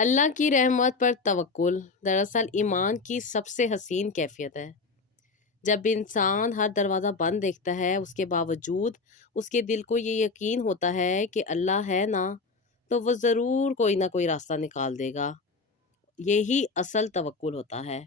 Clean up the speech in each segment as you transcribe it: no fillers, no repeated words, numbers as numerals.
اللہ کی رحمت پر توکل دراصل ایمان کی سب سے حسین کیفیت ہے۔ جب انسان ہر دروازہ بند دیکھتا ہے اس کے باوجود اس کے دل کو یہ یقین ہوتا ہے کہ اللہ ہے نا، تو وہ ضرور کوئی نہ کوئی راستہ نکال دے گا۔ یہی اصل توکل ہوتا ہے۔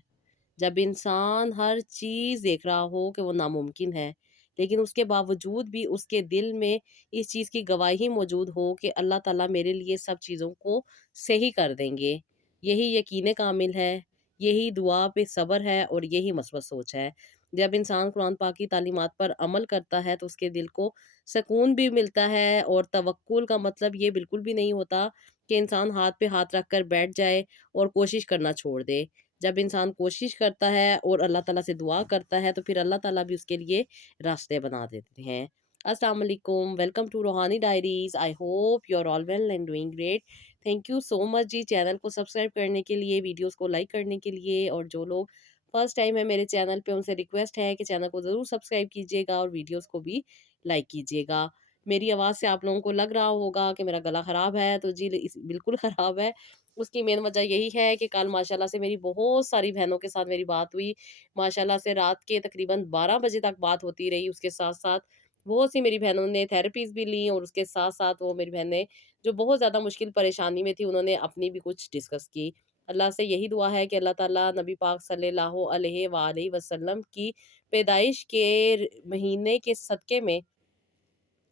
جب انسان ہر چیز دیکھ رہا ہو کہ وہ ناممکن ہے، لیکن اس کے باوجود بھی اس کے دل میں اس چیز کی گواہی موجود ہو کہ اللہ تعالیٰ میرے لیے سب چیزوں کو صحیح کر دیں گے، یہی یقین کامل ہے، یہی دعا پہ صبر ہے اور یہی مثبت سوچ ہے۔ جب انسان قرآن پاک کی تعلیمات پر عمل کرتا ہے تو اس کے دل کو سکون بھی ملتا ہے، اور توکل کا مطلب یہ بالکل بھی نہیں ہوتا کہ انسان ہاتھ پہ ہاتھ رکھ کر بیٹھ جائے اور کوشش کرنا چھوڑ دے۔ جب انسان کوشش کرتا ہے اور اللہ تعالیٰ سے دعا کرتا ہے تو پھر اللہ تعالیٰ بھی اس کے لیے راستے بنا دیتے ہیں۔ السلام علیکم، welcome to Rohani diaries. I hope you are all well and doing great. Thank you so much جی چینل کو سبسکرائب کرنے کے لیے، ویڈیوز کو لائک کرنے کے لیے، اور جو لوگ فرسٹ ٹائم ہے میرے چینل پہ ان سے ریکویسٹ ہے کہ چینل کو ضرور سبسکرائب کیجیے گا اور ویڈیوز کو بھی لائک کیجیے گا۔ میری آواز سے آپ لوگوں کو لگ رہا ہوگا کہ میرا گلا خراب ہے، تو جی بالکل خراب ہے۔ اس کی مین وجہ یہی ہے کہ کل ماشاءاللہ سے میری بہت ساری بہنوں کے ساتھ میری بات ہوئی، ماشاءاللہ سے رات کے تقریباً 12 بجے تک بات ہوتی رہی۔ اس کے ساتھ ساتھ بہت سی میری بہنوں نے تھیراپیز بھی لیں، اور اس کے ساتھ ساتھ وہ میری بہنیں جو بہت زیادہ مشکل پریشانی میں تھی انہوں نے اپنی بھی کچھ ڈسکس کی۔ اللہ سے یہی دعا ہے کہ اللہ تعالیٰ نبی پاک صلی اللہ علیہ وآلہ وسلم کی پیدائش کے مہینے کے صدقے میں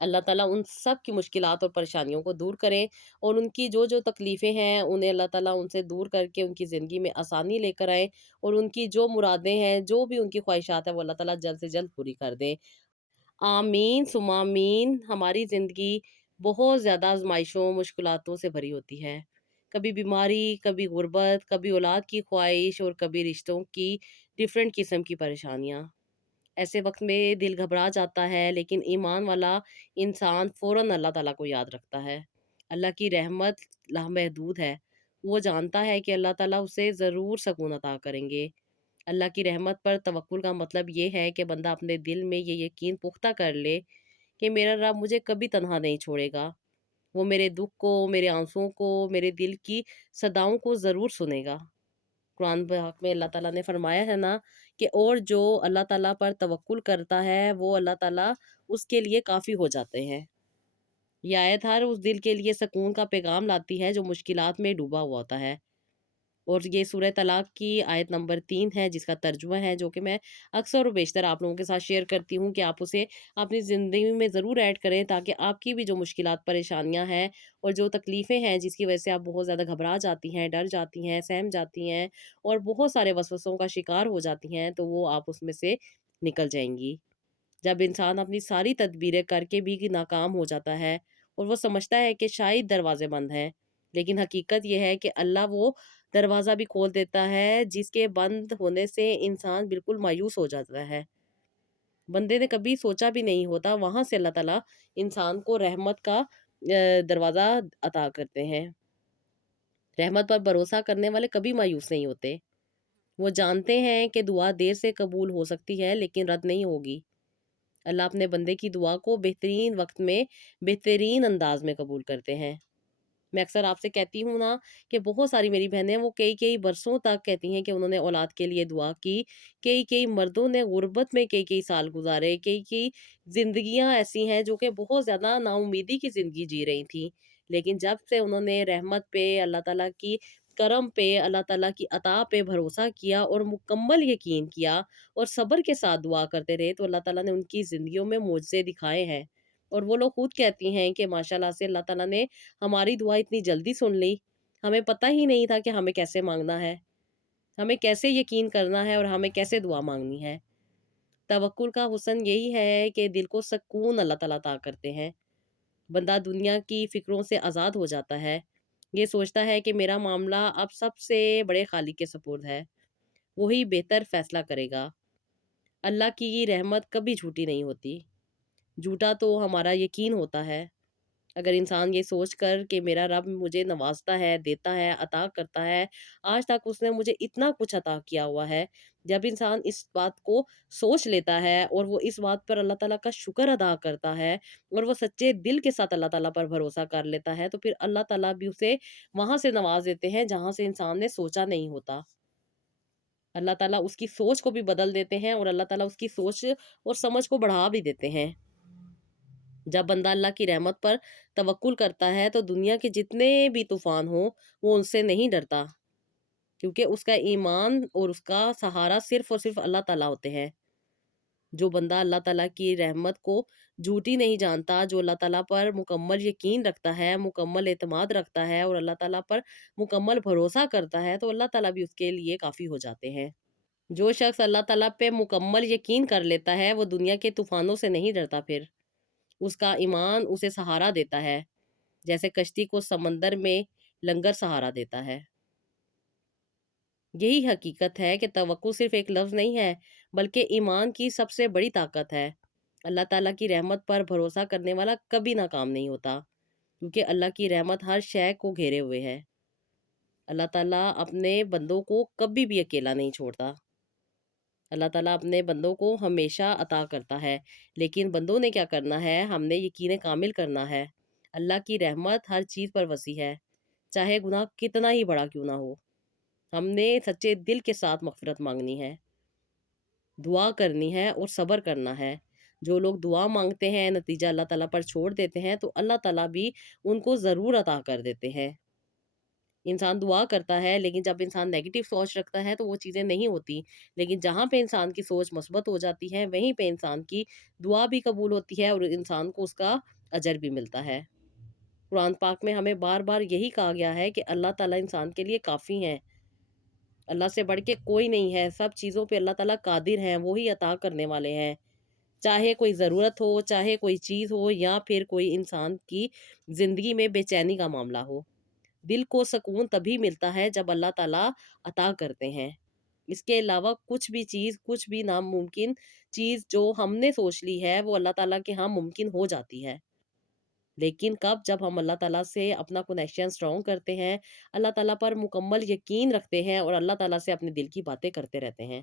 اللہ تعالیٰ ان سب کی مشکلات اور پریشانیوں کو دور کریں، اور ان کی جو جو تکلیفیں ہیں انہیں اللہ تعالیٰ ان سے دور کر کے ان کی زندگی میں آسانی لے کر آئیں، اور ان کی جو مرادیں ہیں، جو بھی ان کی خواہشات ہیں، وہ اللہ تعالیٰ جلد سے جلد پوری کر دیں۔ آمین ثم آمین۔ ہماری زندگی بہت زیادہ آزمائشوں مشکلاتوں سے بھری ہوتی ہے، کبھی بیماری، کبھی غربت، کبھی اولاد کی خواہش، اور کبھی رشتوں کی ڈیفرنٹ قسم کی پریشانیاں۔ ایسے وقت میں دل گھبرا جاتا ہے، لیکن ایمان والا انسان فوراً اللہ تعالیٰ کو یاد رکھتا ہے۔ اللہ کی رحمت لامحدود ہے، وہ جانتا ہے کہ اللہ تعالیٰ اسے ضرور سکون عطا کریں گے۔ اللہ کی رحمت پر توکل کا مطلب یہ ہے کہ بندہ اپنے دل میں یہ یقین پختہ کر لے کہ میرا رب مجھے کبھی تنہا نہیں چھوڑے گا، وہ میرے دکھ کو، میرے آنسوؤں کو، میرے دل کی صداؤں کو ضرور سنے گا۔ قرآن پاک میں اللہ تعالیٰ نے فرمایا ہے نا کہ اور جو اللہ تعالیٰ پر توکل کرتا ہے وہ اللہ تعالیٰ اس کے لیے کافی ہو جاتے ہیں۔ یہ آیت ہر اس دل کے لیے سکون کا پیغام لاتی ہے جو مشکلات میں ڈوبا ہوا ہوتا ہے، اور یہ سورہ طلاق کی آیت نمبر 3 ہے، جس کا ترجمہ ہے جو کہ میں اکثر و بیشتر آپ لوگوں کے ساتھ شیئر کرتی ہوں کہ آپ اسے اپنی زندگی میں ضرور ایڈ کریں، تاکہ آپ کی بھی جو مشکلات پریشانیاں ہیں اور جو تکلیفیں ہیں جس کی وجہ سے آپ بہت زیادہ گھبرا جاتی ہیں، ڈر جاتی ہیں، سہم جاتی ہیں اور بہت سارے وسوسوں کا شکار ہو جاتی ہیں، تو وہ آپ اس میں سے نکل جائیں گی۔ جب انسان اپنی ساری تدبیریں کر کے بھی ناکام ہو جاتا ہے اور وہ سمجھتا ہے کہ شاید دروازے بند ہیں، لیکن حقیقت یہ ہے کہ اللہ وہ دروازہ بھی کھول دیتا ہے جس کے بند ہونے سے انسان بالکل مایوس ہو جاتا ہے۔ بندے نے کبھی سوچا بھی نہیں ہوتا، وہاں سے اللہ تعالیٰ انسان کو رحمت کا دروازہ عطا کرتے ہیں۔ رحمت پر بھروسہ کرنے والے کبھی مایوس نہیں ہوتے، وہ جانتے ہیں کہ دعا دیر سے قبول ہو سکتی ہے لیکن رد نہیں ہوگی۔ اللہ اپنے بندے کی دعا کو بہترین وقت میں بہترین انداز میں قبول کرتے ہیں۔ میں اکثر آپ سے کہتی ہوں نا کہ بہت ساری میری بہنیں وہ کئی برسوں تک کہتی ہیں کہ انہوں نے اولاد کے لیے دعا کی، کئی مردوں نے غربت میں کئی سال گزارے، کئی زندگیاں ایسی ہیں جو کہ بہت زیادہ نا امیدی کی زندگی جی رہی تھیں، لیکن جب سے انہوں نے رحمت پہ، اللہ تعالیٰ کی کرم پہ، اللہ تعالیٰ کی عطا پہ بھروسہ کیا اور مکمل یقین کیا اور صبر کے ساتھ دعا کرتے رہے، تو اللہ تعالیٰ نے ان کی زندگیوں میں معجزے دکھائے ہیں۔ اور وہ لوگ خود کہتی ہیں کہ ماشاءاللہ سے اللہ تعالیٰ نے ہماری دعا اتنی جلدی سن لی، ہمیں پتہ ہی نہیں تھا کہ ہمیں کیسے مانگنا ہے، ہمیں کیسے یقین کرنا ہے اور ہمیں کیسے دعا مانگنی ہے۔ توکل کا حسن یہی ہے کہ دل کو سکون اللہ تعالیٰ عطا کرتے ہیں، بندہ دنیا کی فکروں سے آزاد ہو جاتا ہے، یہ سوچتا ہے کہ میرا معاملہ اب سب سے بڑے خالق کے سپرد ہے، وہی بہتر فیصلہ کرے گا۔ اللہ کی یہ رحمت کبھی جھوٹی نہیں ہوتی، جھوٹا تو ہمارا یقین ہوتا ہے۔ اگر انسان یہ سوچ کر کہ میرا رب مجھے نوازتا ہے، دیتا ہے، عطا کرتا ہے، آج تک اس نے مجھے اتنا کچھ عطا کیا ہوا ہے، جب انسان اس بات کو سوچ لیتا ہے اور وہ اس بات پر اللہ تعالیٰ کا شکر ادا کرتا ہے اور وہ سچے دل کے ساتھ اللہ تعالیٰ پر بھروسہ کر لیتا ہے، تو پھر اللہ تعالیٰ بھی اسے وہاں سے نواز دیتے ہیں جہاں سے انسان نے سوچا نہیں ہوتا۔ اللہ تعالیٰ اس کی سوچ کو بھی بدل دیتے ہیں اور اللہ تعالیٰ اس کی سوچ اور سمجھ کو بڑھا بھی دیتے ہیں۔ جب بندہ اللہ کی رحمت پر توکل کرتا ہے تو دنیا کے جتنے بھی طوفان ہوں وہ ان سے نہیں ڈرتا، کیونکہ اس کا ایمان اور اس کا سہارا صرف اور صرف اللہ تعالیٰ ہوتے ہیں۔ جو بندہ اللہ تعالیٰ کی رحمت کو جھوٹی نہیں جانتا، جو اللہ تعالیٰ پر مکمل یقین رکھتا ہے، مکمل اعتماد رکھتا ہے اور اللہ تعالیٰ پر مکمل بھروسہ کرتا ہے، تو اللہ تعالیٰ بھی اس کے لیے کافی ہو جاتے ہیں۔ جو شخص اللہ تعالیٰ پہ مکمل یقین کر لیتا ہے وہ دنیا کے طوفانوں سے نہیں ڈرتا، پھر اس کا ایمان اسے سہارا دیتا ہے، جیسے کشتی کو سمندر میں لنگر سہارا دیتا ہے۔ یہی حقیقت ہے کہ توکل صرف ایک لفظ نہیں ہے، بلکہ ایمان کی سب سے بڑی طاقت ہے۔ اللہ تعالیٰ کی رحمت پر بھروسہ کرنے والا کبھی ناکام نہیں ہوتا، کیونکہ اللہ کی رحمت ہر شے کو گھیرے ہوئے ہے۔ اللہ تعالیٰ اپنے بندوں کو کبھی بھی اکیلا نہیں چھوڑتا۔ اللہ تعالیٰ اپنے بندوں کو ہمیشہ عطا کرتا ہے، لیکن بندوں نے کیا کرنا ہے؟ ہم نے یقین کامل کرنا ہے۔ اللہ کی رحمت ہر چیز پر وسیع ہے، چاہے گناہ کتنا ہی بڑا کیوں نہ ہو۔ ہم نے سچے دل کے ساتھ مغفرت مانگنی ہے، دعا کرنی ہے اور صبر کرنا ہے۔ جو لوگ دعا مانگتے ہیں، نتیجہ اللہ تعالیٰ پر چھوڑ دیتے ہیں، تو اللہ تعالیٰ بھی ان کو ضرور عطا کر دیتے ہیں۔ انسان دعا کرتا ہے، لیکن جب انسان نیگیٹو سوچ رکھتا ہے تو وہ چیزیں نہیں ہوتی، لیکن جہاں پہ انسان کی سوچ مثبت ہو جاتی ہے وہیں پہ انسان کی دعا بھی قبول ہوتی ہے اور انسان کو اس کا اجر بھی ملتا ہے۔ قرآن پاک میں ہمیں بار بار یہی کہا گیا ہے کہ اللہ تعالیٰ انسان کے لیے کافی ہیں، اللہ سے بڑھ کے کوئی نہیں ہے، سب چیزوں پہ اللہ تعالیٰ قادر ہیں، وہی عطا کرنے والے ہیں، چاہے کوئی ضرورت ہو، چاہے کوئی چیز ہو، یا پھر کوئی انسان کی زندگی میں بے چینی کا معاملہ ہو۔ دل کو سکون تبھی ملتا ہے جب اللہ تعالیٰ عطا کرتے ہیں۔ اس کے علاوہ کچھ بھی چیز، کچھ بھی ناممکن چیز جو ہم نے سوچ لی ہے وہ اللہ تعالیٰ کے ہاں ممکن ہو جاتی ہے، لیکن کب؟ جب ہم اللہ تعالیٰ سے اپنا کنیکشن اسٹرانگ کرتے ہیں، اللہ تعالیٰ پر مکمل یقین رکھتے ہیں اور اللہ تعالیٰ سے اپنے دل کی باتیں کرتے رہتے ہیں۔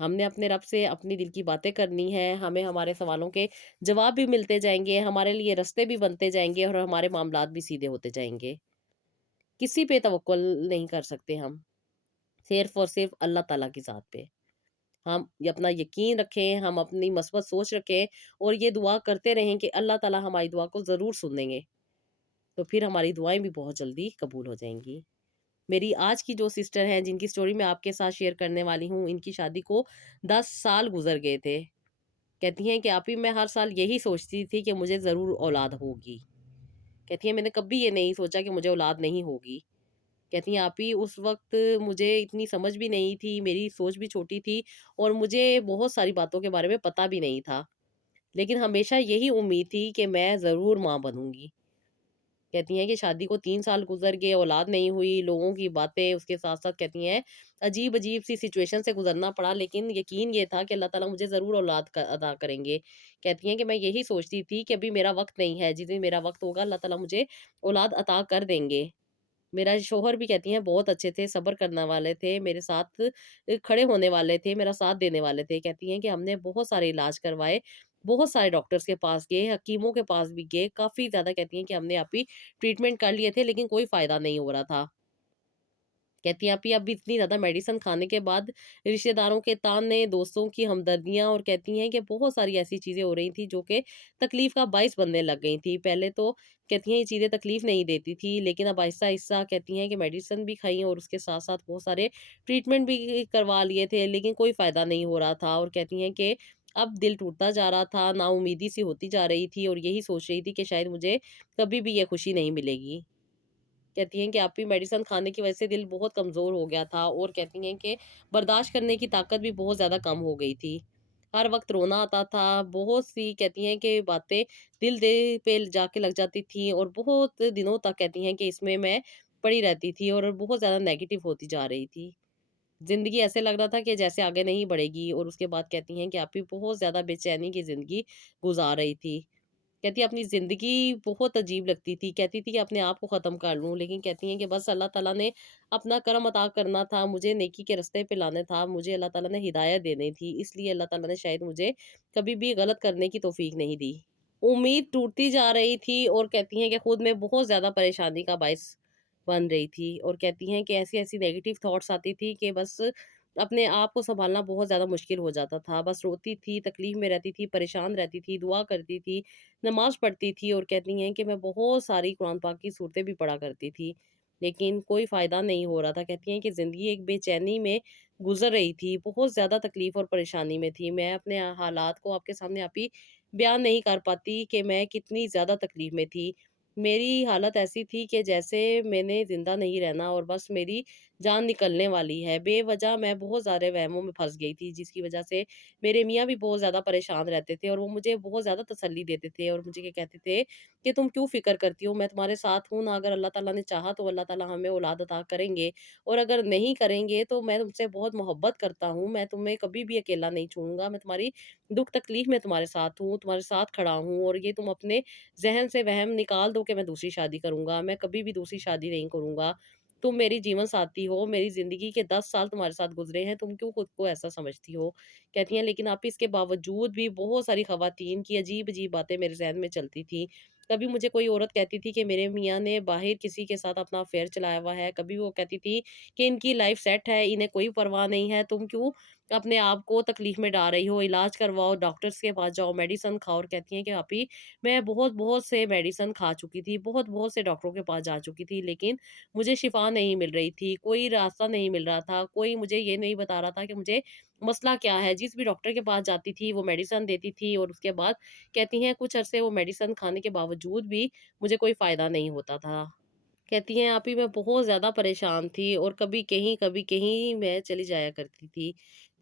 ہم نے اپنے رب سے اپنی دل کی باتیں کرنی ہے، ہمیں ہمارے سوالوں کے جواب بھی ملتے جائیں گے، ہمارے لیے رستے بھی بنتے جائیں گے اور ہمارے معاملات بھی سیدھے ہوتے جائیں گے۔ کسی پہ توکل نہیں کر سکتے ہم، صرف اور صرف اللہ تعالیٰ کی ذات پہ ہم یہ اپنا یقین رکھیں، ہم اپنی مثبت سوچ رکھیں اور یہ دعا کرتے رہیں کہ اللہ تعالیٰ ہماری دعا کو ضرور سن لیں گے، تو پھر ہماری دعائیں بھی بہت جلدی قبول ہو جائیں گی۔ میری آج کی جو سسٹر ہیں جن کی سٹوری میں آپ کے ساتھ شیئر کرنے والی ہوں، ان کی شادی کو 10 سال گزر گئے تھے۔ کہتی ہیں کہ آپی میں ہر سال یہی سوچتی تھی کہ مجھے ضرور اولاد ہوگی۔ کہتی ہیں میں نے کبھی یہ نہیں سوچا کہ مجھے اولاد نہیں ہوگی۔ کہتی ہیں آپی اس وقت مجھے اتنی سمجھ بھی نہیں تھی، میری سوچ بھی چھوٹی تھی اور مجھے بہت ساری باتوں کے بارے میں پتہ بھی نہیں تھا، لیکن ہمیشہ یہی امید تھی کہ میں ضرور ماں بنوں گی۔ کہتی ہیں کہ شادی کو 3 سال گزر گئے، اولاد نہیں ہوئی، لوگوں کی باتیں اس کے ساتھ ساتھ کہتی ہیں عجیب عجیب سی سچویشن سے گزرنا پڑا، لیکن یقین یہ تھا کہ اللہ تعالیٰ مجھے ضرور اولاد عطا کریں گے۔ کہتی ہیں کہ میں یہی سوچتی تھی کہ ابھی میرا وقت نہیں ہے، جس دن میرا وقت ہوگا اللہ تعالیٰ مجھے اولاد عطا کر دیں گے۔ میرا شوہر بھی کہتی ہیں بہت اچھے تھے، صبر کرنے والے تھے، میرے ساتھ کھڑے ہونے والے تھے، میرا ساتھ دینے والے تھے۔ کہتی ہیں کہ ہم نے بہت سارے علاج کروائے، بہت سارے ڈاکٹرز کے پاس گئے، حکیموں کے پاس بھی گئے، کافی زیادہ کہتی ہیں کہ ہم نے اپنی ٹریٹمنٹ کر لیے تھے، لیکن کوئی فائدہ نہیں ہو رہا تھا۔ کہتی ہیں اب بھی اتنی زیادہ میڈیسن کھانے کے بعد رشتہ داروں کے تانے، دوستوں کی ہمدردیاں، اور کہتی ہیں کہ بہت ساری ایسی چیزیں ہو رہی تھیں جو کہ تکلیف کا باعث بننے لگ گئی تھی۔ پہلے تو کہتی ہیں یہ چیزیں تکلیف نہیں دیتی تھی، لیکن اب آہستہ آہستہ کہتی ہیں کہ میڈیسن بھی کھائیں اور اس کے ساتھ ساتھ بہت سارے ٹریٹمنٹ بھی کروا لیے تھے، لیکن کوئی فائدہ نہیں ہو رہا تھا، اور کہتی ہیں کہ اب دل ٹوٹتا جا رہا تھا، نا امیدی سی ہوتی جا رہی تھی، اور یہی سوچ رہی تھی کہ شاید مجھے کبھی بھی یہ خوشی نہیں ملے گی۔ کہتی ہیں کہ آپ کی میڈیسن کھانے کی وجہ سے دل بہت کمزور ہو گیا تھا، اور کہتی ہیں کہ برداشت کرنے کی طاقت بھی بہت زیادہ کم ہو گئی تھی، ہر وقت رونا آتا تھا، بہت سی کہتی ہیں کہ باتیں دل پہ جا کے لگ جاتی تھیں، اور بہت دنوں تک کہتی ہیں کہ اس میں پڑی رہتی تھی اور بہت زیادہ نیگیٹو ہوتی جا رہی تھی۔ زندگی ایسے لگ رہا تھا کہ جیسے آگے نہیں بڑھے گی، اور اس کے بعد کہتی ہیں کہ آپ بھی بہت زیادہ بے چینی کی زندگی گزار رہی تھی۔ کہتی ہے اپنی زندگی بہت عجیب لگتی تھی، کہتی تھی کہ اپنے آپ کو ختم کر لوں، لیکن کہتی ہیں کہ بس اللہ تعالیٰ نے اپنا کرم عطا کرنا تھا، مجھے نیکی کے راستے پہ لانا تھا، مجھے اللہ تعالیٰ نے ہدایت دینی تھی، اس لیے اللہ تعالیٰ نے شاید مجھے کبھی بھی غلط کرنے کی توفیق نہیں دی۔ امید ٹوٹتی جا رہی تھی اور کہتی ہیں کہ خود میں بہت زیادہ پریشانی کا باعث بن رہی تھی، اور کہتی ہیں کہ ایسی ایسی نیگیٹو تھاٹس آتی تھی کہ بس اپنے آپ کو سنبھالنا بہت زیادہ مشکل ہو جاتا تھا، بس روتی تھی، تکلیف میں رہتی تھی، پریشان رہتی تھی، دعا کرتی تھی، نماز پڑھتی تھی، اور کہتی ہیں کہ میں بہت ساری قرآن پاک کی صورتیں بھی پڑھا کرتی تھی، لیکن کوئی فائدہ نہیں ہو رہا تھا۔ کہتی ہیں کہ زندگی ایک بے چینی میں گزر رہی تھی، بہت زیادہ تکلیف اور پریشانی میں تھی، میں اپنے حالات کو آپ کے سامنے آپ ہی بیان نہیں کر پاتی کہ میں کتنی زیادہ تکلیف میں تھی۔ میری حالت ایسی تھی کہ جیسے میں نے زندہ نہیں رہنا اور بس میری جان نکلنے والی ہے۔ بے وجہ میں بہت زیادہ وہموں میں پھنس گئی تھی، جس کی وجہ سے میرے میاں بھی بہت زیادہ پریشان رہتے تھے، اور وہ مجھے بہت زیادہ تسلی دیتے تھے، اور مجھے یہ کہتے تھے کہ تم کیوں فکر کرتی ہو، میں تمہارے ساتھ ہوں نا، اگر اللہ تعالیٰ نے چاہا تو اللہ تعالیٰ ہمیں اولاد عطا کریں گے، اور اگر نہیں کریں گے تو میں تم سے بہت محبت کرتا ہوں، میں تمہیں کبھی بھی اکیلا نہیں چھوڑوں گا، میں تمہاری دکھ تکلیف میں تمہارے ساتھ ہوں، تمہارے ساتھ کھڑا ہوں، اور یہ تم اپنے ذہن سے وہم نکال دو کہ میں دوسری شادی کروں گا، میں کبھی بھی دوسری شادی نہیں کروں گا، تم میری جیون ساتھی ہو، میری زندگی کے 10 سال تمہارے ساتھ گزرے ہیں، تم کیوں خود کو ایسا سمجھتی ہو؟ کہتی ہیں لیکن آپ اس کے باوجود بھی بہت ساری خواتین کی عجیب عجیب باتیں میرے ذہن میں چلتی تھی۔ کبھی مجھے کوئی عورت کہتی تھی کہ میرے میاں نے باہر کسی کے ساتھ اپنا افیئر چلایا ہوا ہے، کبھی وہ کہتی تھی کہ ان کی لائف سیٹ ہے، انہیں کوئی پرواہ نہیں ہے، تم کیوں اپنے آپ کو تکلیف میں ڈال رہی ہو، علاج کرواؤ، ڈاکٹرز کے پاس جاؤ، میڈیسن کھاؤ۔ اور کہتی ہیں کہ آپی میں بہت بہت سے میڈیسن کھا چکی تھی، بہت بہت سے ڈاکٹروں کے پاس جا چکی تھی، لیکن مجھے شفا نہیں مل رہی تھی، کوئی راستہ نہیں مل رہا تھا، کوئی مجھے یہ نہیں بتا رہا تھا کہ مجھے مسئلہ کیا ہے۔ جس بھی ڈاکٹر کے پاس جاتی تھی وہ میڈیسن دیتی تھی، اور اس کے بعد کہتی ہیں کچھ عرصے وہ میڈیسن کھانے کے باوجود بھی مجھے کوئی فائدہ نہیں ہوتا تھا۔ کہتی ہیں آپ ہی میں بہت زیادہ پریشان تھی، اور کبھی کہیں میں چلی جایا کرتی تھی،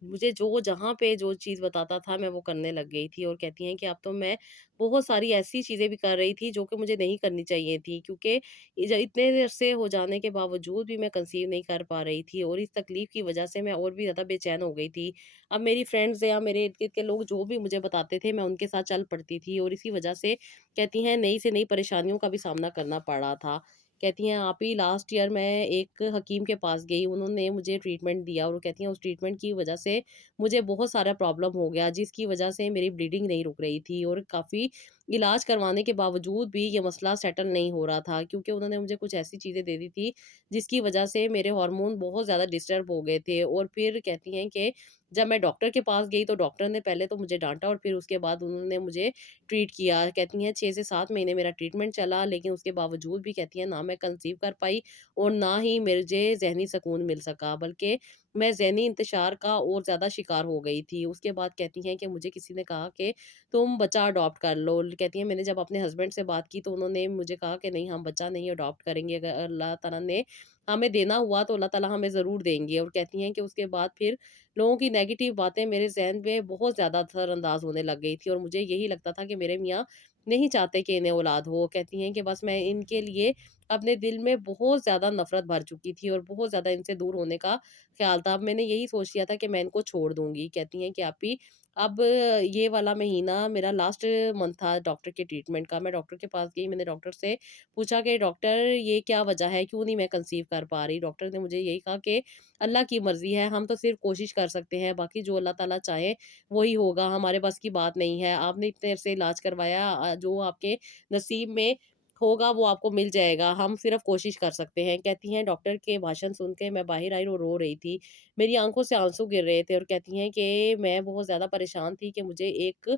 مجھے جو جہاں پہ جو چیز بتاتا تھا میں وہ کرنے لگ گئی تھی، اور کہتی ہیں کہ اب تو میں بہت ساری ایسی چیزیں بھی کر رہی تھی جو کہ مجھے نہیں کرنی چاہیے تھی، کیونکہ اتنے عرصے ہو جانے کے باوجود بھی میں کنسیو نہیں کر پا رہی تھی، اور اس تکلیف کی وجہ سے میں اور بھی زیادہ بے چین ہو گئی تھی۔ اب میری فرینڈز یا میرے ارد گرد کے لوگ جو بھی مجھے بتاتے تھے میں ان کے ساتھ چل پڑتی تھی، اور اسی وجہ سے کہتی ہیں نئی سے نئی پریشانیوں کا بھی سامنا کرنا پڑ رہا تھا۔ کہتی ہیں آپ ہی لاسٹ ایئر میں ایک حکیم کے پاس گئی، انہوں نے مجھے ٹریٹمنٹ دیا، اور کہتی ہیں اس ٹریٹمنٹ کی وجہ سے مجھے بہت سارا پرابلم ہو گیا، جس کی وجہ سے میری بلیڈنگ نہیں رک رہی تھی، اور کافی علاج کروانے کے باوجود بھی یہ مسئلہ سیٹل نہیں ہو رہا تھا، کیونکہ انہوں نے مجھے کچھ ایسی چیزیں دے دی تھی جس کی وجہ سے میرے ہارمون بہت زیادہ ڈسٹرب ہو گئے تھے۔ اور پھر کہتی ہیں کہ جب میں ڈاکٹر کے پاس گئی تو ڈاکٹر نے پہلے تو مجھے ڈانٹا، اور پھر اس کے بعد انہوں نے مجھے ٹریٹ کیا۔ کہتی ہیں 6 سے 7 مہینے میرا ٹریٹمنٹ چلا، لیکن اس کے باوجود بھی کہتی ہیں نہ میں کنسیو کر پائی، اور نہ ہی مجھے ذہنی سکون مل سکا، بلکہ میں ذہنی انتشار کا اور زیادہ شکار ہو گئی تھی۔ اس کے بعد کہتی ہیں کہ مجھے کسی نے کہا کہ تم بچہ اڈاپٹ کر لو۔ کہتی ہیں میں نے جب اپنے ہسبینڈ سے بات کی تو انہوں نے مجھے کہا کہ نہیں، ہم بچہ نہیں اڈاپٹ کریں گے، اگر اللہ تعالیٰ نے ہمیں دینا ہوا تو اللہ تعالیٰ ہمیں ضرور دیں گے۔ اور کہتی ہیں کہ اس کے بعد پھر لوگوں کی نیگیٹو باتیں میرے ذہن میں بہت زیادہ اثر انداز ہونے لگ گئی تھی، اور مجھے یہی لگتا تھا کہ میرے میاں نہیں چاہتے کہ انہیں اولاد ہو۔ کہتی ہیں کہ بس میں ان کے لیے اپنے دل میں بہت زیادہ نفرت بھر چکی تھی، اور بہت زیادہ ان سے دور ہونے کا خیال تھا۔ اب میں نے یہی سوچ لیا تھا کہ میں ان کو چھوڑ دوں گی۔ کہتی ہیں کہ آپ ہی اب یہ والا مہینہ میرا لاسٹ منتھ تھا ڈاکٹر کے ٹریٹمنٹ کا، میں ڈاکٹر کے پاس گئی، میں نے ڈاکٹر سے پوچھا کہ ڈاکٹر یہ کیا وجہ ہے، کیوں نہیں میں کنسیو کر پا رہی؟ ڈاکٹر نے مجھے یہی کہا کہ اللہ کی مرضی ہے، ہم تو صرف کوشش کر سکتے ہیں، باقی جو اللہ تعالیٰ چاہے وہی ہوگا، ہمارے بس کی بات نہیں ہے، آپ نے اتنے عرصے علاج کروایا، جو آپ کے نصیب میں ہوگا وہ آپ کو مل جائے گا، ہم صرف کوشش کر سکتے ہیں۔ کہتی ہیں ڈاکٹر کے بھاشن سن کے میں باہر آئی اور رو رہی تھی، میری آنکھوں سے آنسو گر رہے تھے، اور کہتی ہیں کہ میں بہت زیادہ پریشان تھی کہ مجھے ایک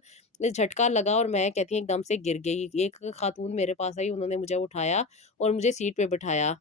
جھٹکا لگا، اور میں کہتی ہیں ایک دم سے گر گئی۔ ایک خاتون میرے پاس آئی، انہوں نے مجھے اٹھایا اور مجھے سیٹ پہ بٹھایا،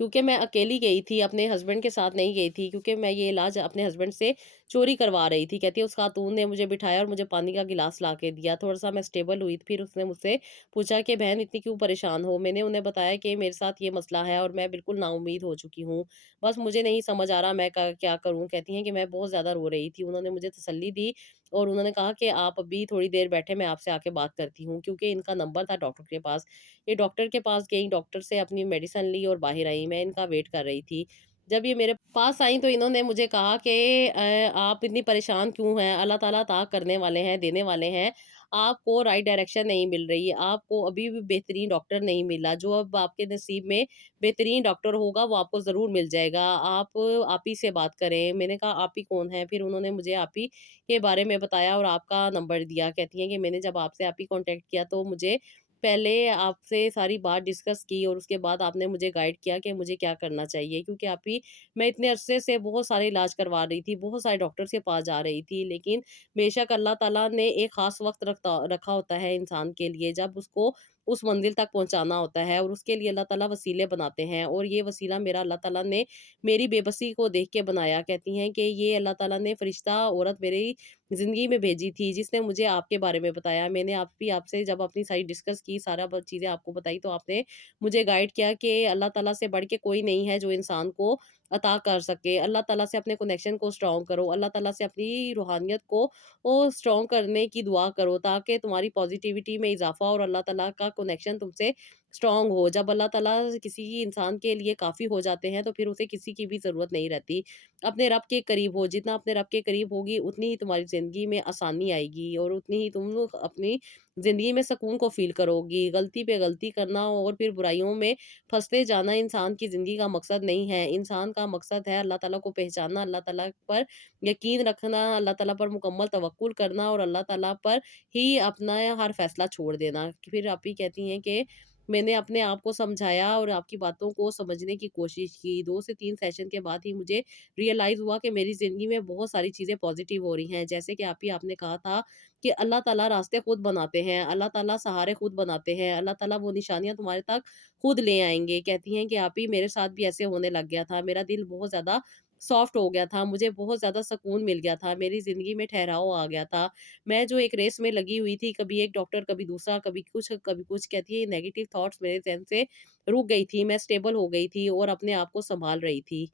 کیونکہ میں اکیلی گئی تھی، اپنے ہسبینڈ کے ساتھ نہیں گئی تھی، کیونکہ میں یہ علاج اپنے ہسبینڈ سے چوری کروا رہی تھی۔ کہتی ہے اس خاتون نے مجھے بٹھایا اور مجھے پانی کا گلاس لا کے دیا، تھوڑا سا میں اسٹیبل ہوئی، پھر اس نے مجھ سے پوچھا کہ بہن اتنی کیوں پریشان ہو؟ میں نے انہیں بتایا کہ میرے ساتھ یہ مسئلہ ہے اور میں بالکل نا امید ہو چکی ہوں، بس مجھے نہیں سمجھ آ رہا میں کیا کروں۔ کہتی ہیں کہ میں بہت زیادہ رو رہی تھی، انہوں نے مجھے تسلی دی، اور انہوں نے کہا کہ آپ ابھی تھوڑی دیر بیٹھے، میں آپ سے آ کے بات کرتی ہوں، کیونکہ ان کا نمبر تھا ڈاکٹر کے پاس۔ یہ ڈاکٹر کے پاس گئی، ڈاکٹر سے اپنی میڈیسن لی اور باہر آئی، میں ان کا ویٹ کر رہی تھی۔ جب یہ میرے پاس آئیں تو انہوں نے مجھے کہا کہ آپ اتنی پریشان کیوں ہیں، اللہ تعالیٰ عطا کرنے والے ہیں، دینے والے ہیں، आपको राइट डायरेक्शन नहीं मिल रही है, आपको अभी भी बेहतरीन डॉक्टर नहीं मिला, जो अब आपके नसीब में बेहतरीन डॉक्टर होगा वो आपको ज़रूर मिल जाएगा। आप ही से बात करें। मैंने कहा आप ही कौन है? फिर उन्होंने मुझे आप ही के बारे में बताया और आपका नंबर दिया। कहती हैं कि मैंने जब आपसे आप ही कॉन्टैक्ट किया तो मुझे पहले आपसे सारी बात डिस्कस की और उसके बाद आपने मुझे गाइड किया कि मुझे क्या करना चाहिए, क्योंकि आप ही मैं इतने अरसे से बहुत सारे इलाज करवा रही थी, बहुत सारे डॉक्टर्स के पास जा रही थी, लेकिन बेशक अल्लाह ताला ने एक ख़ास वक़्त रखा होता है इंसान के लिए, जब उसको उस मंज़िल तक पहुँचाना होता है और उसके लिए अल्लाह ताला वसीले बनाते हैं, और ये वसीला मेरा अल्लाह ताला ने मेरी बेबसी को देख के बनाया। कहती हैं कि ये अल्लाह ताला ने फ़रिश्ता औरत मेरी ज़िंदगी में भेजी थी, जिसने मुझे आपके बारे में बताया। मैंने आपसे जब अपनी सारी डिस्कस की, सारा चीज़ें आपको बताई, तो आपने मुझे गाइड किया कि अल्लाह ताला से बढ़ के कोई नहीं है जो इंसान को अता कर सके। अल्लाह ताला से अपने कनेक्शन को स्ट्रॉन्ग करो, अल्लाह ताला से अपनी रूहानियत को स्ट्रॉन्ग करने की दुआ करो, ताकि तुम्हारी पॉजिटिविटी में इजाफा और अल्लाह ताला का कनेक्शन तुमसे स्ट्रॉन्ग हो। जब अल्लाह ताला किसी इंसान के लिए काफ़ी हो जाते हैं तो फिर उसे किसी की भी ज़रूरत नहीं रहती। अपने रब के करीब हो, जितना अपने रब के करीब होगी उतनी ही तुम्हारी ज़िंदगी में आसानी आएगी और उतनी ही तुम अपनी ज़िंदगी में सुकून को फ़ील करोगी। गलती पे गलती करना और फिर बुराइयों में फँसते जाना इंसान की ज़िंदगी का मकसद नहीं है। इंसान का मकसद है अल्लाह ताला को पहचानना, अल्लाह ताला पर यकीन रखना, अल्लाह ताला पर मुकम्मल तवक्कुल करना और अल्लाह ताला पर ही अपना हर फ़ैसला छोड़ देना। फिर आप ही कहती हैं कि मैंने अपने आप को समझाया और आपकी बातों को समझने की कोशिश की। 2 से 3 सेशन के बाद ही मुझे रियलाइज़ हुआ कि मेरी ज़िंदगी में बहुत सारी चीज़ें पॉज़िटिव हो रही हैं। जैसे कि आपने कहा था कि अल्लाह ताला रास्ते खुद बनाते हैं, अल्लाह ताला सहारे खुद बनाते हैं, अल्लाह ताला वो निशानियाँ तुम्हारे तक खुद ले आएँगे। कहती हैं कि मेरे साथ भी ऐसे होने लग गया था। मेरा दिल बहुत ज़्यादा सॉफ्ट हो गया था, मुझे बहुत ज़्यादा सुकून मिल गया था, मेरी ज़िंदगी में ठहराव आ गया था। मैं जो एक रेस में लगी हुई थी, कभी एक डॉक्टर, कभी दूसरा, कभी कुछ, कभी कुछ, कहती है नेगेटिव थॉट्स मेरे ज़हन से रुक गई थी, मैं स्टेबल हो गई थी और अपने आप को सँभाल रही थी।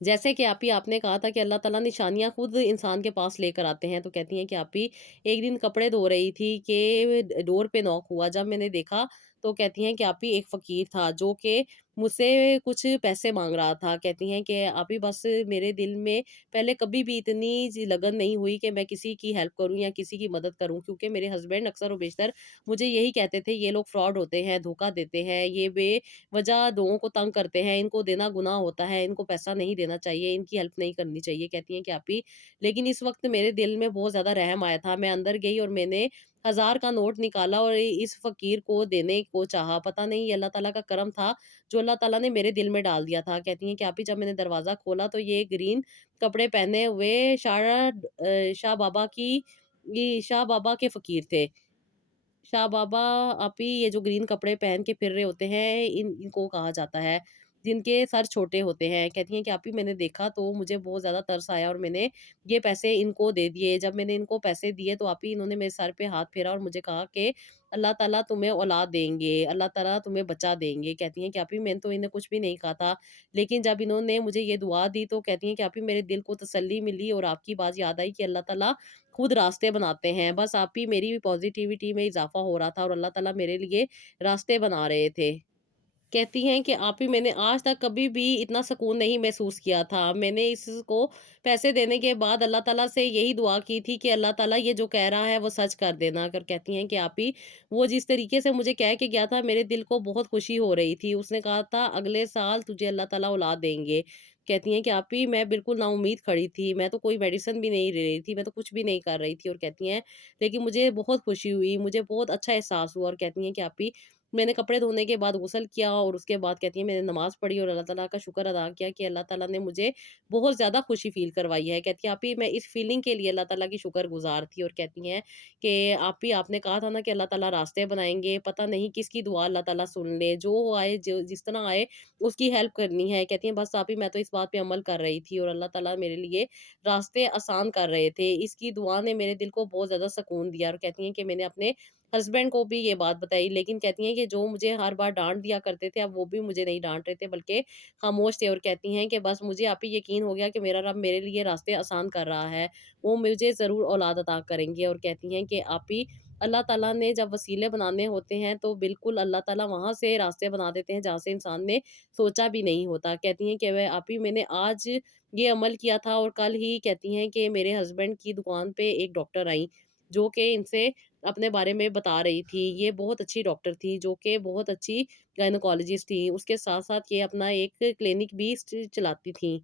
जैसे कि आपने कहा था कि अल्लाह ताला निशानियाँ खुद इंसान के पास लेकर आते हैं, तो कहती हैं कि एक दिन कपड़े धो रही थी कि डोर पे नॉक हुआ। जब मैंने देखा तो कहती हैं कि एक फ़कीर था जो कि मुझसे कुछ पैसे माँग रहा था। कहती हैं कि बस मेरे दिल में पहले कभी भी इतनी लगन नहीं हुई कि मैं किसी की हेल्प करूँ या किसी की मदद करूँ, क्योंकि मेरे हस्बैंड अक्सर और बेशतर मुझे यही कहते थे, ये लोग फ्रॉड होते हैं, धोखा देते हैं, ये वजह लोगों को तंग करते हैं, इनको देना गुनाह होता है, इनको पैसा नहीं देना चाहिए, इनकी हेल्प नहीं करनी चाहिए। कहती हैं कि लेकिन इस वक़्त मेरे दिल में बहुत ज़्यादा रहम आया था। मैं अंदर गई और मैंने 1000 का नोट निकाला और इस फ़कीर को देने को चाहा। पता नहीं ये अल्लाह ताला का करम था, जो अल्लाह ताला ने मेरे दिल में डाल दिया था। कहती हैं कि जब मैंने दरवाज़ा खोला तो ये ग्रीन कपड़े पहने हुए शाह बाबा के फ़कीर थे। शाह बाबा ये जो ग्रीन कपड़े पहन के फिर रहे होते हैं, इनको कहा जाता है, जिनके सर छोटे होते हैं। कहती हैं कि मैंने देखा तो मुझे बहुत ज़्यादा तरस आया और मैंने ये पैसे इनको दे दिए। जब मैंने इनको पैसे दिए तो इन्होंने मेरे सर पे हाथ फेरा और मुझे कहा कि अल्लाह ताला तुम्हें औलाद देंगे, अल्लाह ताला तुम्हें बच्चा देंगे। कहती हैं कि मैंने तो इन्हें कुछ भी नहीं कहा था। लेकिन जब इन्होंने मुझे ये दुआ दी तो कहती हैं कि मेरे दिल को तसल्ली मिली और आपकी बात याद आई कि अल्लाह ताला खुद रास्ते बनाते हैं। बस मेरी पॉज़िटिविटी में इज़ाफ़ा हो रहा था और अल्लाह ताला मेरे लिए रास्ते बना रहे थे। कहती हैं कि मैंने आज तक कभी भी इतना सुकून नहीं महसूस किया था। मैंने इसको पैसे देने के बाद अल्लाह ताला से यही दुआ की थी कि अल्लाह ताला ये जो कह रहा है वो सच कर देना। कर कहती हैं कि वो जिस तरीके से मुझे कह के गया था, मेरे दिल को बहुत खुशी हो रही थी। उसने कहा था अगले साल तुझे अल्लाह ताला औलाद देंगे। कहती हैं कि मैं बिल्कुल नाउम्मीद खड़ी थी। मैं तो कोई मेडिसिन भी नहीं ले रही थी, मैं तो कुछ भी नहीं कर रही थी, और कहती हैं लेकिन मुझे बहुत खुशी हुई, मुझे बहुत अच्छा एहसास हुआ, और कहती हैं कि मैंने कपड़े धोने के बाद गुस्ल किया और उसके बाद कहती है मैंने नमाज़ पढ़ी और अल्लाह ताला का शुक्र अदा किया कि अल्लाह ताला ने मुझे बहुत ज़्यादा खुशी फ़ील करवाई है। कहती है मैं इस फ़ीलिंग के लिए अल्लाह ताला की शुक्रगुज़ार थी, और कहती हैं कि आपने कहा था ना कि अल्लाह ताला रास्ते बनाएँगे, पता नहीं किसकी दुआ अल्लाह ताला सुन ले, जो आए जो जिस तरह आए उसकी हेल्प करनी है। कहती हैं बस मैं तो इस बात पे अमल कर रही थी और अल्लाह ताला मेरे लिए रास्ते आसान कर रहे थे। इसकी दुआ ने मेरे दिल को बहुत ज़्यादा सुकून दिया, और कहती हैं कि मैंने अपने हस्बैंड को भी ये बात बताई, लेकिन कहती हैं कि जो मुझे हर बार डाँट दिया करते थे, अब वो भी मुझे नहीं डाँट रहे थे, बल्कि खामोश थे, और कहती हैं कि बस मुझे आप ही यकीन हो गया कि मेरा रब मेरे लिए रास्ते आसान कर रहा है। वो मुझे ज़रूर औलाद अता करेंगे, और कहती हैं कि अल्लाह ताला ने जब वसीले बनाने होते हैं, तो बिल्कुल अल्लाह ताला वहाँ से रास्ते बना देते हैं, जहाँ से इंसान ने सोचा भी नहीं होता। कहती हैं कि वह मैंने आज ये अमल किया था, और कल ही कहती हैं कि मेरे हस्बैंड की दुकान पे एक डॉक्टर आईं, जो कि इनसे अपने बारे में बता रही थी। ये बहुत अच्छी डॉक्टर थी, जो कि बहुत अच्छी गायनोकोलॉजिस्ट थी। उसके साथ-साथ ये अपना एक क्लिनिक भी चलाती थीं।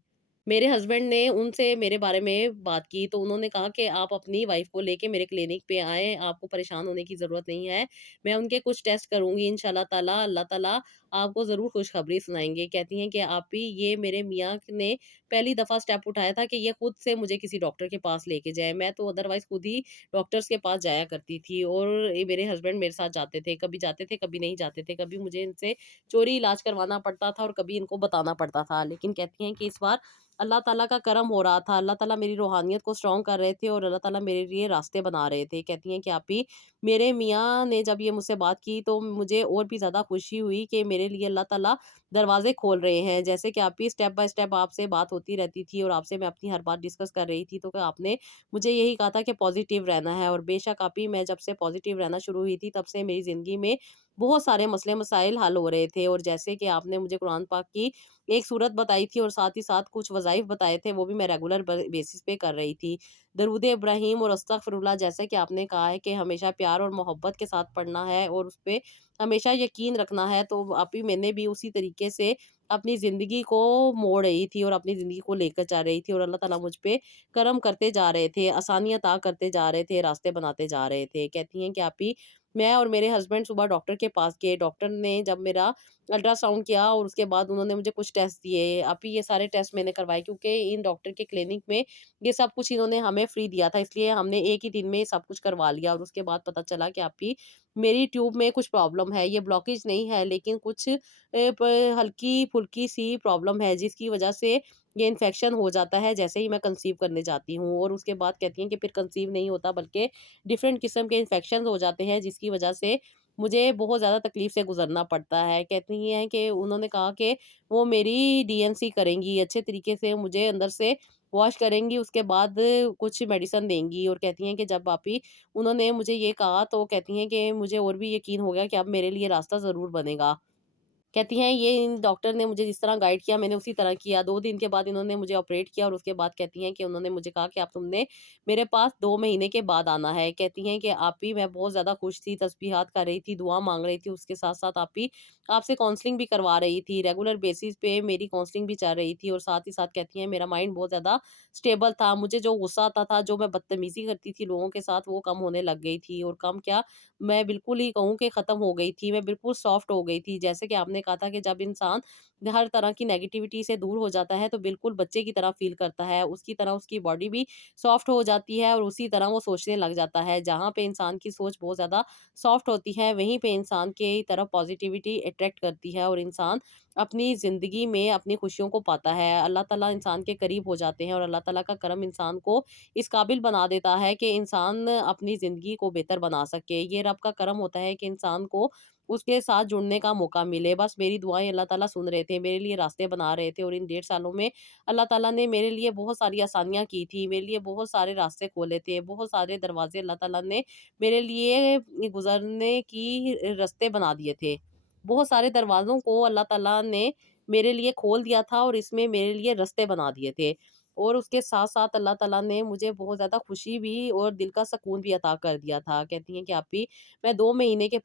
मेरे हस्बैंड ने उनसे मेरे बारे में बात की, तो उन्होंने कहा कि आप अपनी वाइफ़ को लेके मेरे क्लिनिक पे आएँ, आपको परेशान होने की ज़रूरत नहीं है। मैं उनके कुछ टेस्ट करूँगी इंशाअल्लाह ताला, अल्लाह ताला आपको ज़रूर खुशखबरी सुनाएँगे। कहती हैं कि आप ही ये मेरे मियाँ ने पहली दफ़ा स्टेप उठाया था कि ये खुद से मुझे किसी डॉक्टर के पास लेके जाएँ। मैं तो अदरवाइज़ खुद ही डॉक्टर्स के पास जाया करती थी, और ये मेरे हस्बैंड मेरे साथ जाते थे। कभी जाते थे, कभी नहीं जाते थे। कभी मुझे इनसे चोरी इलाज करवाना पड़ता था और कभी इनको बताना पड़ता था। लेकिन कहती हैं कि इस बार अल्लाह ताला का करम हो रहा था। अल्लाह ताला मेरी रूहानियत को स्ट्रॉन्ग कर रहे थे और अल्लाह ताला मेरे लिए रास्ते बना रहे थे। कहती हैं कि आप ही मेरे मियाँ ने जब ये मुझसे बात की, तो मुझे और भी ज़्यादा खुशी हुई कि मेरे लिए अल्लाह ताला दरवाज़े खोल रहे हैं। जैसे कि आप ही स्टेप बाय स्टेप आपसे बात होती रहती थी और आपसे मैं अपनी हर बात डिस्कस कर रही थी, तो आपने मुझे यही कहा था कि पॉज़िटिव रहना है, और बेशक आप ही मैं जब से पॉज़िटिव रहना शुरू हुई थी, तब से मेरी ज़िंदगी में बहुत सारे मसले मसाइल हल हो रहे थे। और जैसे कि आपने मुझे कुरान पाक की एक सूरत बताई थी और साथ ही साथ कुछ वज़ाइफ बताए थे, वो भी मैं रेगुलर बेसिस पे कर रही थी। दरूद इब्राहीम और अस्तगफिरुल्लाह, जैसे कि आपने कहा है कि हमेशा प्यार और मोहब्बत के साथ पढ़ना है और उस पे हमेशा यकीन रखना है, तो आप ही मैंने भी उसी तरीके से अपनी ज़िंदगी को मोड़ रही थी और अपनी ज़िंदगी को लेकर जा रही थी, और अल्लाह ताला मुझ पे करम करते जा रहे थे, आसानियाँ अता करते जा रहे थे, रास्ते बनाते जा रहे थे। कहती हैं कि आप ही मैं और मेरे हस्बैंड सुबह डॉक्टर के पास गए। डॉक्टर ने जब मेरा अल्ट्रासाउंड किया और उसके बाद उन्होंने मुझे कुछ टेस्ट दिए। अभी ये सारे टेस्ट मैंने करवाए, क्योंकि इन डॉक्टर के क्लिनिक में ये सब कुछ इन्होंने हमें फ्री दिया था, इसलिए हमने एक ही दिन में सब कुछ करवा लिया। और उसके बाद पता चला कि अभी मेरी ट्यूब में कुछ प्रॉब्लम है। ये ब्लॉकेज नहीं है, लेकिन कुछ हल्की-फुल्की सी प्रॉब्लम है, जिसकी वजह से ये इन्फेक्शन हो जाता है जैसे ही मैं कंसीव करने जाती हूँ। और उसके बाद कहती हैं कि फिर कंसीव नहीं होता, बल्कि डिफरेंट किस्म के इन्फेक्शंस हो जाते हैं, जिसकी वजह से मुझे बहुत ज़्यादा तकलीफ़ से गुज़रना पड़ता है। कहती हैं कि उन्होंने कहा कि वो मेरी डीएनसी करेंगी, अच्छे तरीके से मुझे अंदर से वॉश करेंगी, उसके बाद कुछ मेडिसिन देंगी। और कहती हैं कि जब वाक़ई उन्होंने मुझे ये कहा, तो कहती हैं कि मुझे और भी यकीन हो गया कि अब मेरे लिए रास्ता ज़रूर बनेगा। कहती हैं ये इन डॉक्टर ने मुझे जिस तरह गाइड किया, मैंने उसी तरह किया। 2 दिन के बाद इन्होंने मुझे ऑपरेट किया, और उसके बाद कहती हैं कि उन्होंने मुझे कहा कि अब तुमने मेरे पास 2 महीने के बाद आना है। कहती हैं कि आप ही मैं बहुत ज़्यादा खुश थी, तस्बीहात कर रही थी, दुआ माँग रही थी, उसके साथ-साथ आप ही आपसे काउंसलिंग भी करवा रही थी। रेगुलर बेसिस पे मेरी काउंसलिंग भी चल रही थी, और साथ ही साथ कहती हैं मेरा माइंड बहुत ज़्यादा स्टेबल था। मुझे जो गुस्सा आता था, जो मैं बदतमीज़ी करती थी लोगों के साथ, वो कम होने लग गई थी, और कम क्या, मैं बिल्कुल ही कहूँ कि ख़त्म हो गई थी। मैं बिल्कुल सॉफ्ट हो गई थी। जैसे कि आपने कहा था कि जब इंसान हर तरह की नेगेटिविटी से दूर हो जाता है, तो बिल्कुल बच्चे की तरह फ़ील करता है। उसकी तरह उसकी बॉडी भी सॉफ्ट हो जाती है, और उसी तरह वो सोचने लग जाता है। जहाँ पे इंसान की सोच बहुत ज़्यादा सॉफ्ट होती है, वहीं पे इंसान की तरफ पॉज़िटिविटी अट्रैक्ट करती है, और इंसान अपनी ज़िंदगी में अपनी खुशियों को पाता है। अल्लाह ताला इंसान के करीब हो जाते हैं, और अल्लाह ताला का करम इंसान को इस काबिल बना देता है कि इंसान अपनी ज़िंदगी को बेहतर बना सके। ये रब का करम होता है कि इंसान को उसके साथ जुड़ने का मौका मिले। बस मेरी दुआएँ अल्लाह ताला सुन रहे थे, मेरे लिए रास्ते बना रहे थे, और इन 1.5 सालों में अल्लाह ताला ने मेरे लिए बहुत सारी आसानियाँ की थी, मेरे लिए बहुत सारे रास्ते खोले थे, बहुत सारे दरवाज़े अल्लाह ताला ने मेरे लिए गुज़रने की रास्ते बना दिए थे। बहुत सारे दरवाज़ों को अल्लाह ताला ने मेरे लिए खोल दिया था, और इसमें मेरे लिए रास्ते बना दिए थे। और उसके साथ-साथ अल्लाह ताला ने मुझे बहुत ज़्यादा खुशी भी और दिल का सुकून भी अता कर दिया था। कहती हैं कि आप भी मैं 2 महीने के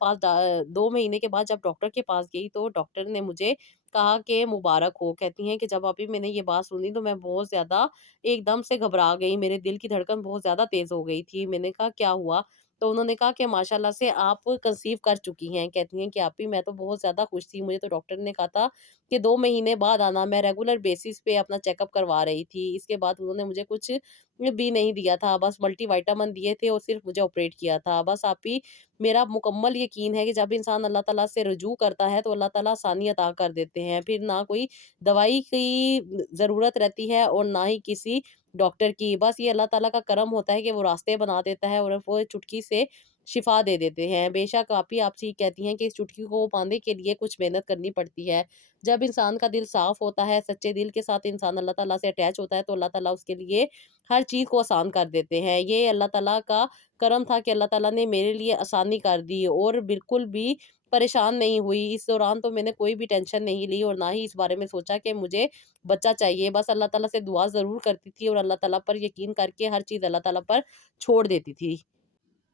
बाद जब डॉक्टर के पास गई, तो डॉक्टर ने मुझे कहा कि मुबारक हो। कहती हैं कि जब अभी मैंने ये बात सुनी, तो मैं बहुत ज़्यादा एकदम से घबरा गई। मेरे दिल की धड़कन बहुत ज़्यादा तेज़ हो गई थी। मैंने कहा क्या हुआ? तो उन्होंने कहा कि माशाल्लाह से आप कंसीव कर चुकी हैं। कहती हैं कि आप ही मैं तो बहुत ज़्यादा खुश थी। मुझे तो डॉक्टर ने कहा था कि 2 महीने बाद आना। मैं रेगुलर बेसिस पे अपना चेकअप करवा रही थी। इसके बाद उन्होंने मुझे कुछ भी नहीं दिया था। बस मल्टीविटामिन दिए थे और सिर्फ़ मुझे ऑपरेट किया था। बस आप ही मेरा मुकम्मल यकीन है कि जब इंसान अल्लाह ताला से रुजू करता है, तो अल्लाह ताला आसानी अता कर देते हैं। फिर ना कोई दवाई की ज़रूरत रहती है, और ना ही किसी डॉक्टर की। बस ये अल्लाह ताला का करम होता है कि वो रास्ते बना देता है, और वो चुटकी से शिफ़ा दे देते हैं। बेशक आप ही आपसे ये कहती हैं कि इस चुटकी को पाने के लिए कुछ मेहनत करनी पड़ती है। जब इंसान का दिल साफ़ होता है, सच्चे दिल के साथ इंसान अल्लाह ताला से अटैच होता है, तो अल्लाह ताला उसके लिए हर चीज़ को आसान कर देते हैं। ये अल्लाह ताला का करम था कि अल्लाह ताला ने मेरे लिए आसानी कर दी, और बिल्कुल भी परेशान नहीं हुई। इस दौरान तो मैंने कोई भी टेंशन नहीं ली, और ना ही इस बारे में सोचा कि मुझे बच्चा चाहिए। बस अल्लाह ताला से दुआ ज़रूर करती थी, और अल्लाह ताला पर यकीन करके हर चीज़ अल्लाह ताला पर छोड़ देती थी।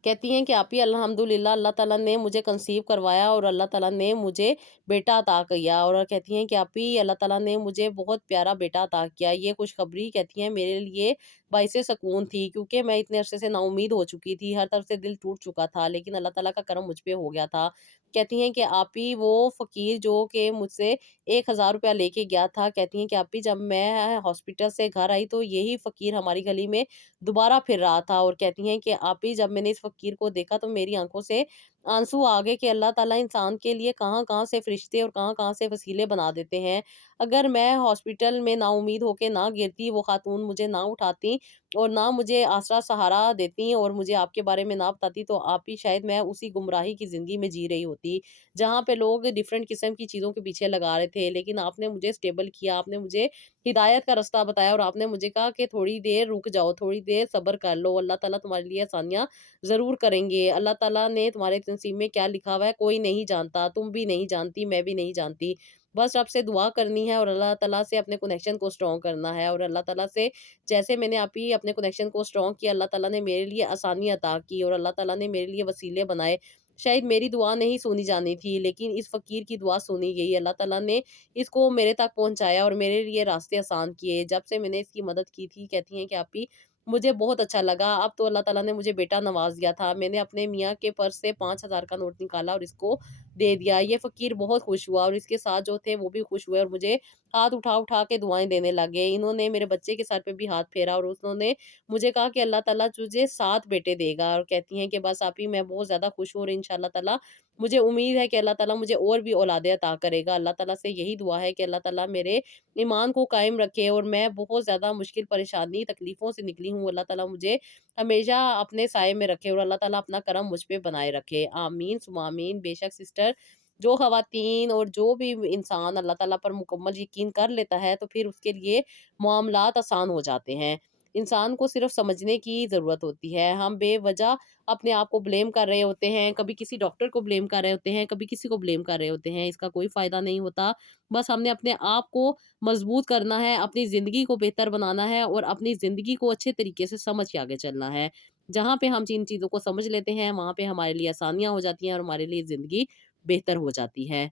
कहती हैं कि आप ही अल्हम्दुलिल्लाह अल्लाह ताला ने मुझे कंसीव करवाया और अल्लाह ताला ने मुझे बेटा अता किया, और कहती हैं कि आप ही अल्लाह ताला ने मुझे बहुत प्यारा बेटा अता किया। ये खुशखबरी कहती हैं मेरे लिए बाइसे सकून थी, क्योंकि मैं इतने अरसे से नाउम्मीद हो चुकी थी, हर तरफ से दिल टूट चुका था, लेकिन अल्लाह ताला का करम मुझ पे हो गया था। कहती हैं कि आप ही वो फ़कीर जो कि मुझसे 1000 रुपया लेके गया था, कहती हैं कि आप ही जब मैं हॉस्पिटल से घर आई तो यही फ़कीर हमारी गली में दोबारा फिर रहा था, और कहती हैं कि आप ही जब मैंने इस फ़कीर को देखा तो मेरी आँखों से आंसू आ गए कि अल्लाह ताला इंसान के लिए कहाँ-कहाँ से फ़रिश्ते और कहाँ-कहाँ से वसीले बना देते हैं। अगर मैं हॉस्पिटल में नाउम्मीद होके ना गिरती, वो ख़ातून मुझे ना उठाती और ना मुझे आसरा सहारा देती और मुझे आपके बारे में ना बताती, तो आप ही शायद मैं उसी गुमराही की ज़िंदगी में जी रही होती, जहाँ पे लोग डिफ़रेंट किस्म की चीज़ों के पीछे लगा रहे थे। लेकिन आपने मुझे स्टेबल किया, आपने मुझे हिदायत का रास्ता बताया और आपने मुझे कहा कि थोड़ी देर रुक जाओ, थोड़ी देर सब्र कर लो, अल्लाह ताला तुम्हारे लिए आसानियाँ ज़रूर करेंगे। अल्लाह ताला ने तुम्हारे नसीब में क्या लिखा हुआ है कोई नहीं जानता, तुम भी नहीं जानती, मैं भी नहीं जानती। बस रब से दुआ करनी है और अल्लाह ताला से अपने कनेक्शन को स्ट्रॉन्ग करना है, और अल्लाह ताला से जैसे मैंने आप ही अपने कनेक्शन को स्ट्रॉन्ग किया, अल्लाह ताला ने मेरे लिए आसानी अता की और अल्लाह ताला ने मेरे लिए वसीले बनाए। शायद मेरी दुआ नहीं सुनी जानी थी, लेकिन इस फ़कीर की दुआ सुनी गई। अल्लाह ताला ने इसको मेरे तक पहुँचाया और मेरे लिए रास्ते आसान किए। जब से मैंने इसकी मदद की थी, कहती हैं कि आप ही मुझे बहुत अच्छा लगा। अब तो अल्लाह ताला ने मुझे बेटा नवाज़ दिया था। मैंने अपने मियाँ के पर्स से 5000 का नोट निकाला और इसको दे दिया। ये फ़कीर बहुत खुश हुआ और इसके साथ जो थे वो भी खुश हुए और मुझे हाथ उठा-उठा के दुआएँ देने लगे। इन्होंने मेरे बच्चे के सर पे भी हाथ फेरा और उन्होंने मुझे कहा कि अल्लाह ताला तुझे 7 बेटे देगा, और कहती हैं कि बस आप ही मैं बहुत ज़्यादा खुश हूँ और इंशाअल्लाह ताला मुझे उम्मीद है कि अल्लाह ताला मुझे और भी औलादें अता करेगा। अल्लाह ताला से यही दुआ है कि अल्लाह ताला मेरे ईमान को कायम रखे, और मैं बहुत ज़्यादा मुश्किल परेशानी तकलीफ़ों से निकली हूँ। अल्लाह ताला मुझे हमेशा अपने साये में रखे और अल्लाह ताला अपना करम मुझ पे बनाए रखे। आमीन सुम्मा आमीन। बेशक सिस्टर, जो ख़वातीन और जो भी इंसान अल्लाह ताला पर मुकम्मल यकीन कर लेता है, तो फिर उसके लिए मामलात आसान हो जाते हैं। इंसान को सिर्फ़ समझने की ज़रूरत होती है। हम बेवजह अपने आप को ब्लेम कर रहे होते हैं, कभी किसी डॉक्टर को ब्लेम कर रहे होते हैं, कभी किसी को ब्लेम कर रहे होते हैं, इसका कोई फ़ायदा नहीं होता। बस हमने अपने आप को मज़बूत करना है, अपनी ज़िंदगी को बेहतर बनाना है और अपनी ज़िंदगी को अच्छे तरीके से समझ के आगे चलना है। जहाँ पे हम जिन चीज़ों को समझ लेते हैं, वहाँ पे हमारे लिए आसानियाँ हो जाती हैं और हमारे लिए ज़िंदगी बेहतर हो जाती है।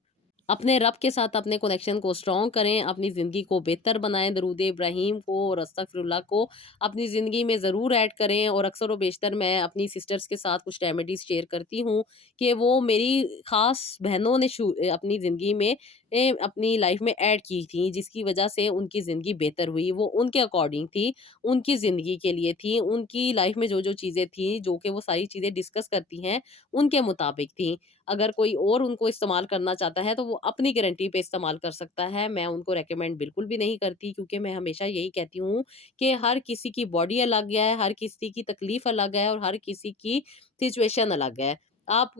अपने रब के साथ अपने कनेक्शन को स्ट्रॉन्ग करें, अपनी ज़िंदगी को बेहतर बनाएँ, दरूद इब्राहीम को और अस्तगफिरुल्लाह को अपनी ज़िंदगी में ज़रूर ऐड करें। और अक्सर व बेशतर मैं अपनी सिस्टर्स के साथ कुछ रेमेडीज़ शेयर करती हूँ कि वो मेरी ख़ास बहनों ने अपनी ज़िंदगी में अपनी लाइफ़ में ऐड की थी, जिसकी वजह से उनकी ज़िंदगी बेहतर हुई। वो उनके अकॉर्डिंग थी, उनकी ज़िंदगी के लिए थी, उनकी लाइफ़ में जो-जो चीज़ें थी, जो कि वो सारी चीज़ें डिस्कस करती हैं, उनके मुताबिक थी। अगर कोई और उनको इस्तेमाल करना चाहता है, तो वो अपनी गारंटी पे इस्तेमाल कर सकता है। मैं उनको रिकमेंड बिल्कुल भी नहीं करती, क्योंकि मैं हमेशा यही कहती हूँ कि हर किसी की बॉडी अलग है, हर किसी की तकलीफ़ अलग है और हर किसी की सिचुएशन अलग है। आप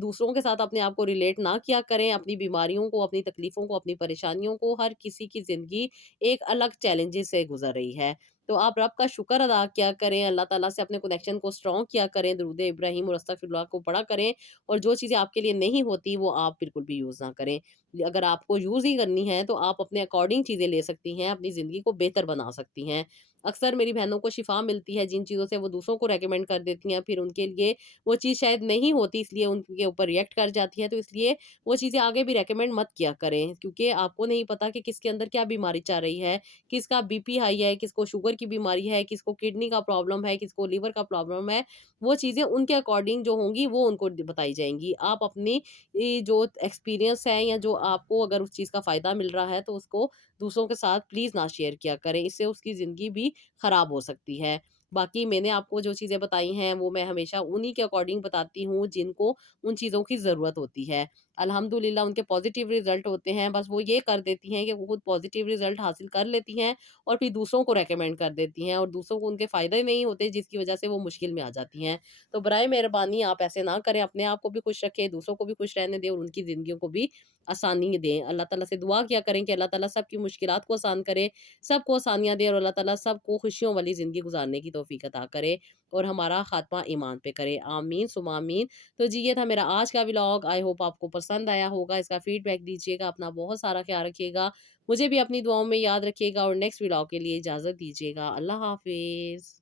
दूसरों के साथ अपने आप को रिलेट ना किया करें, अपनी बीमारियों को, अपनी तकलीफ़ों को, अपनी परेशानियों को। हर किसी की ज़िंदगी एक अलग चैलेंजेस से गुज़र रही है। तो आप रब का शुक्र अदा किया करें, अल्लाह ताला से अपने कनेक्शन को स्ट्रॉन्ग किया करें, दरूद इब्राहीम और अस्तगफिरुल्लाह को पढ़ा करें, और जो चीज़ें आपके लिए नहीं होती वो आप बिल्कुल भी यूज़ ना करें। अगर आपको यूज़ ही करनी है तो आप अपने अकॉर्डिंग चीज़ें ले सकती हैं, अपनी ज़िंदगी को बेहतर बना सकती हैं। अक्सर मेरी बहनों को शिफ़ा मिलती है जिन चीज़ों से वो दूसरों को रिकमेंड कर देती हैं, फिर उनके लिए वो चीज़ शायद नहीं होती, इसलिए उनके ऊपर रिएक्ट कर जाती हैं। तो इसलिए वो चीज़ें आगे भी रिकमेंड मत किया करें, क्योंकि आपको नहीं पता कि किसके अंदर क्या बीमारी चल रही है, किसका बीपी हाई है, किसको शुगर की बीमारी है, किसको किडनी का प्रॉब्लम है, किसको लिवर का प्रॉब्लम है। वो चीज़ें उनके अकॉर्डिंग जो होंगी वो उनको बताई जाएँगी। आप अपनी जो एक्सपीरियंस है या जो आपको अगर उस चीज़ का फ़ायदा मिल रहा है, तो उसको दूसरों के साथ प्लीज़ ना शेयर किया करें, इससे उसकी ज़िंदगी भी ख़राब हो सकती है। बाकी मैंने आपको जो चीज़ें बताई हैं वो मैं हमेशा उन्हीं के अकॉर्डिंग बताती हूँ जिनको उन चीज़ों की ज़रूरत होती है। अल्हम्दुलिल्लाह उनके पॉज़िटिव रिज़ल्ट होते हैं, बस वो ये कर देती हैं कि वो खुद पॉज़िटिव रिज़ल्ट हासिल कर लेती हैं और फिर दूसरों को रिकमेंड कर देती हैं, और दूसरों को उनके फ़ायदे नहीं होते, जिसकी वजह से वो मुश्किल में आ जाती हैं। तो बराए मेहरबानी आप ऐसे ना करें, अपने आप को भी खुश रखें, दूसरों को भी खुश रहने दें और उनकी ज़िंदगियों को भी आसानी दें। अल्लाह ताला से दुआ किया करें कि अल्लाह ताला सबकी मुश्किलात को आसान करे, सबको आसानियाँ दे और अल्लाह ताला सबको खुशियों वाली ज़िंदगी गुज़ारने की तौफ़ीक अता करे और हमारा ख़ात्मा ईमान पे करे। आमीन सुम्मा आमीन। तो जी, ये था मेरा आज का व्लॉग। आई होप आपको पसंद आया होगा। इसका फ़ीडबैक दीजिएगा, अपना बहुत सारा ख़्याल रखिएगा। मुझे भी अपनी दुआओं में याद रखिएगा और नेक्स्ट व्लॉग के लिए इजाज़त दीजिएगा। अल्लाह हाफ़िज़।